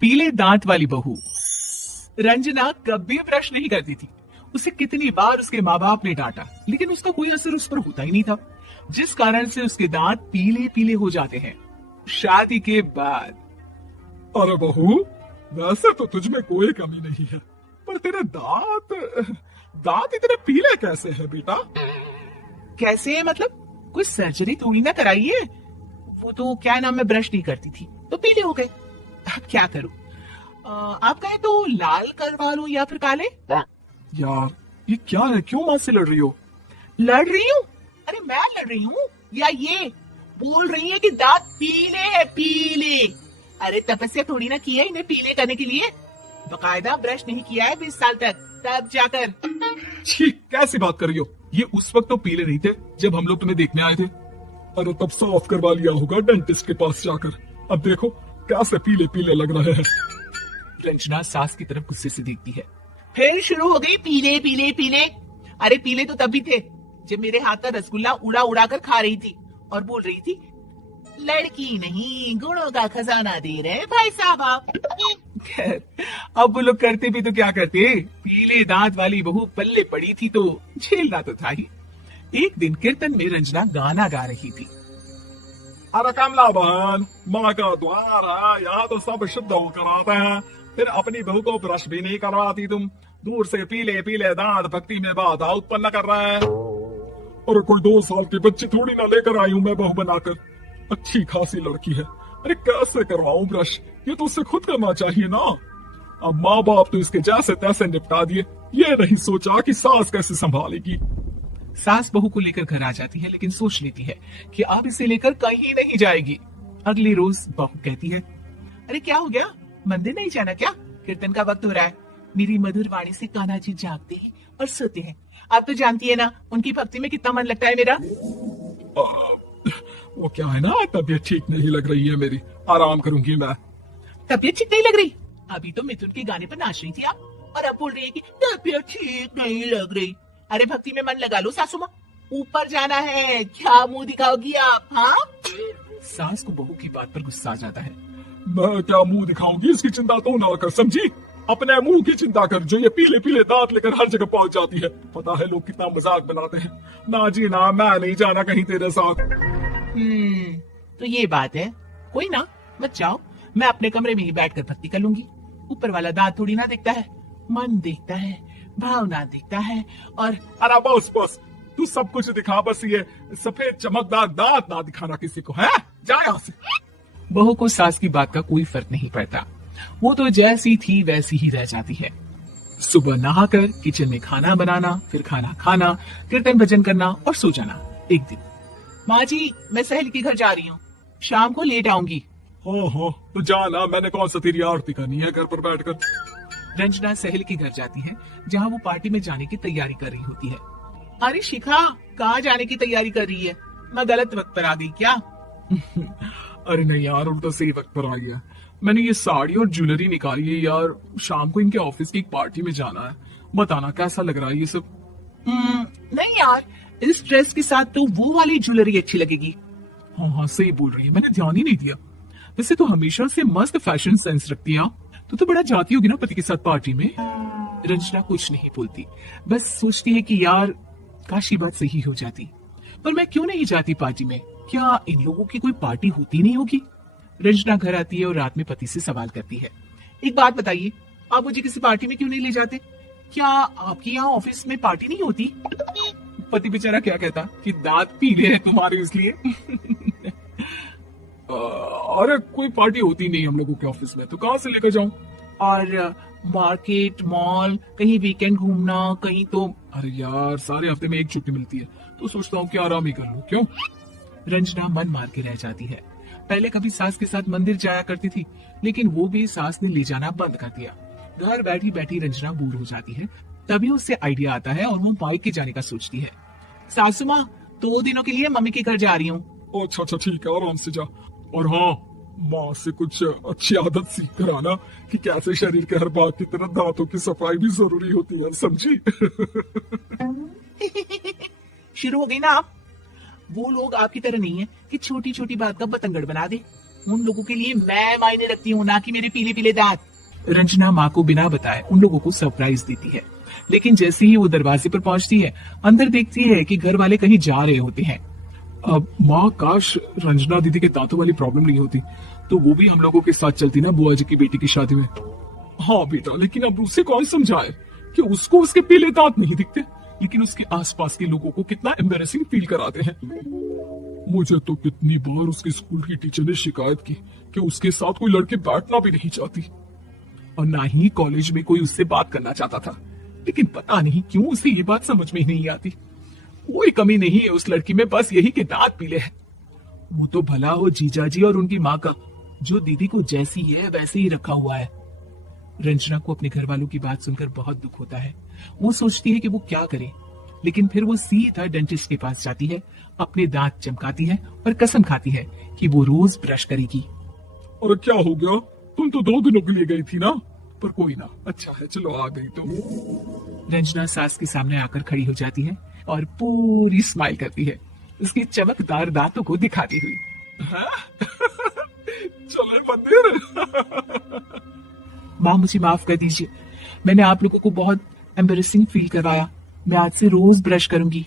पीले दांत वाली बहू। रंजना कभी ब्रश नहीं करती थी। उसे कितनी बार उसके माँ बाप ने डांटा, लेकिन उसका कोई असर उस पर होता ही नहीं था, जिस कारण से उसके दांत पीले पीले हो जाते हैं। शादी के बाद अरे बहू, वैसे तो तुझमें कोई कमी नहीं है, पर तेरे दांत दांत इतने पीले कैसे हैं बेटा? कैसे है मतलब? कोई सर्जरी थोड़ी ना कराई है। वो तो क्या नाम, मैं ब्रश नहीं करती थी तो पीले हो गए। अब क्या करूं? आप कहे तो लाल करवा लूं या फिर काले? यार ये क्या है, क्यों माँ से लड़ रही हो? लड़ रही हूँ? अरे मैं लड़ रही हूँ या ये बोल रही है कि दांत पीले है, पीले। अरे तपस्या थोड़ी ना की है इन्हें पीले करने के लिए। बकायदा ब्रश नहीं किया है 20 साल तक, तब जाकर। छी, कैसी बात कर रही हो? ये उस वक्त तो पीले नहीं थे जब हम लोग तुम्हें देखने आए थे। अरे तब साफ करवा लिया होगा डेंटिस्ट के पास जाकर। अब देखो कैसे पीले पीले लग रहे हैं। रंजना सास की तरफ गुस्से से देखती है। फिर शुरू हो गई पीले पीले पीले। अरे पीले तो तब भी थे जब मेरे हाथ का रसगुल्ला उड़ा उड़ा कर खा रही थी और बोल रही थी, लड़की नहीं गुणों का खजाना दे रहे भाई साहब आप। खैर, अब वो लोग करते भी तो क्या करते, पीले दांत वाली बहू पल्ले पड़ी थी तो झेलना तो था ही। एक दिन कीर्तन में रंजना गाना गा रही थी। अरे कमला बहन, माँ का द्वार है, यहाँ तो सब शुद्ध होकर आते हैं, फिर अपनी बहू को ब्रश भी नहीं करवाती तुम। दूर से पीले पीले दांत भक्ति में बाधा उत्पन्न कर रहा है। अरे कोई 2 साल की बच्ची थोड़ी ना लेकर आई हूँ मैं बहू बनाकर। अच्छी खासी लड़की है, अरे कैसे करवाऊं ब्रश? ये तो उससे खुद करना चाहिए ना। अब माँ बाप तो इसके जैसे तैसे निपटा दिए, ये नहीं सोचा कि सास कैसे संभालेगी। सास बहू को लेकर घर आ जाती है, लेकिन सोच लेती है कि अब इसे लेकर कहीं नहीं जाएगी। अगले रोज बहू कहती है, अरे क्या हो गया, मंदिर नहीं जाना क्या? कीर्तन का वक्त हो रहा है। मेरी मधुर वाणी से कान्हा जी जागते हैं और सोते हैं। आप तो जानती है ना उनकी भक्ति में कितना मन लगता है मेरा। वो क्या है ना, तबीयत ठीक नहीं लग रही है मेरी, आराम करूंगी मैं। तबीयत ठीक नहीं लग रही? अभी तो मिथुन के गाने पर नाच रही थी आप, और अब बोल रही है कि तबीयत ठीक नहीं लग रही। अरे भक्ति में मन लगा लो सासू माँ, ऊपर जाना है, क्या मुंह दिखाओगी आप? हाँ, सास को बहू की बात पर गुस्सा आ जाता है। मैं क्या मुंह दिखाऊंगी, इसकी चिंता तो ना कर, समझी? अपने मुंह की चिंता कर, जो ये पीले पीले दांत लेकर हर जगह पहुंच जाती है। पता है लोग कितना मजाक बनाते हैं। ना जी ना, मैं नहीं जाना कहीं तेरे साथ। तो ये बात है। कोई ना, मत जाओ, मैं अपने कमरे में ही बैठकर भक्ति कर लूंगी। ऊपर वाला दांत थोड़ी ना देखता है, मन देखता है, भावना देखता है। और अरे बस बस, तू सब कुछ दिखा, बस ये सफेद चमकदार दांत ना दिखाना किसी को, है? जा यहाँ से। बहू को सास की बात का कोई फर्क नहीं पड़ता, वो तो जैसी थी वैसी ही रह जाती है। सुबह नहाकर किचन में खाना बनाना, फिर खाना खाना, कीर्तन भजन करना और सो जाना। एक दिन, माँ जी मैं सहेली के घर जा रही हूँ, शाम को लेट आऊंगी। हो तो जाना, मैंने कौन सा तेरी आरती करनी है घर पर बैठकर। रंजना सहेली के घर जाती है, जहाँ वो पार्टी में जाने की तैयारी कर रही होती है। अरे शिखा, कहाँ जाने की तैयारी कर रही है? मैं गलत वक्त पर आ गई क्या? अरे नहीं यार, उल्टा सही वक्त पर आ गया। मैंने ये साड़ी और ज्वेलरी निकाली है यार, शाम को इनके ऑफिस की एक पार्टी में जाना है। बताना कैसा लग रहा है ये सब? नहीं यार, इस ड्रेस के साथ तो वो वाली ज्वेलरी अच्छी लगेगी। हाँ सही बोल रही है, मैंने ध्यान ही नहीं दिया। वैसे तो हमेशा से मस्त फैशन सेंस रखती है। तो बड़ा जाती होगी ना पति के साथ पार्टी में। रंजना कुछ नहीं बोलती, बस सोचती है कि यार काश ये बात सही हो जाती, पर मैं क्यों नहीं जाती पार्टी में? क्या इन लोगों की कोई पार्टी होती नहीं होगी? रंजना घर आती है और रात में पति से सवाल करती है, एक बात बताइए, आप मुझे किसी पार्टी में क्यों नहीं ले जाते? क्या आपके यहाँ ऑफिस में पार्टी नहीं होती? पति बेचारा क्या कहता कि दांत पीले हैं तुम्हारे इसलिए। अरे कोई पार्टी होती नहीं हम लोगों के ऑफिस में, तो कहाँ से लेकर जाऊं? और मार्केट, मॉल, कहीं वीकेंड घूमना, कहीं तो। अरे यार सारे हफ्ते में एक छुट्टी मिलती है, तो सोचता हूँ कि आराम ही कर लूं। क्यों? रंजना मन मार के रह जाती है। पहले कभी सास के साथ मंदिर जाया करती थी, लेकिन वो भी सास ने ले जाना बंद कर दिया। घर बैठी बैठी रंजना बोर हो जाती है। तभी उससे आइडिया आता है और वो बाइक के जाने का सोचती है। सासू माँ, 2 दिनों के लिए मम्मी के घर जा रही हूँ। अच्छा ठीक है, आराम से जा। और हाँ, माँ से कुछ अच्छी आदत सीख कर आना कि कैसे शरीर के हर भाग की तरह दांतों की सफाई भी जरूरी होती है, समझी? शुरू हो गई ना आप। वो लोग आपकी तरह नहीं है कि छोटी छोटी बात का बतंगड़ बना दे। उन लोगों के लिए मैं मायने रखती हूँ, ना कि मेरे पीले पीले दांत। रंजना माँ को बिना बताए उन लोगों को सरप्राइज देती है, लेकिन जैसे ही वो दरवाजे पर पहुंचती है, अंदर देखती है कि घर वाले कहीं जा रहे होते हैं। अब माँ, काश रंजना दीदी के दांतों वाली प्रॉब्लम नहीं होती तो वो भी हम लोगों के साथ चलती ना बुआ जी की बेटी की शादी में। हाँ बेटा, लेकिन अब उसे कौन समझाए कि उसको उसके पीले दांत नहीं दिखते, लेकिन उसके आसपास के लोगों को कितना एम्बेरसिंग फील कराते हैं। मुझे तो कितनी बार उसके स्कूल की टीचर ने शिकायत की कि उसके साथ कोई लड़के बैठना भी नहीं चाहती, और ना ही कॉलेज में कोई उससे बात करना चाहता था, लेकिन पता नहीं क्यों उसे ये बात समझ में ही नहीं आती। कोई कमी नहीं है उस लड़की में, बस यही कि दांत पीले हैं। वो तो भला हो जीजा जी और उनकी माँ का, जो दीदी को जैसी है वैसे ही रखा हुआ है। रंजना को अपने घर वालों की बात सुनकर बहुत दुख होता है। वो सोचती है कि वो क्या करे, लेकिन फिर वो सीधा डेंटिस्ट के पास जाती है, अपने दांत चमकाती है और कसम खाती है कि वो रोज ब्रश करेगी। और क्या हो गया, तुम तो 2 दिनों के लिए गई थी ना, पर कोई ना, अच्छा है चलो आ गई तो। रंजना सास के सामने आकर खड़ी हो जाती है और पूरी स्माइल करती है, उसकी चमकदार दांतों को दिखाती हुई। चले मंदिर। माँ मुझे माफ कर दीजिए, मैंने आप लोगों को बहुत एम्बेरसिंग फील करवाया। मैं आज से रोज ब्रश करूंगी।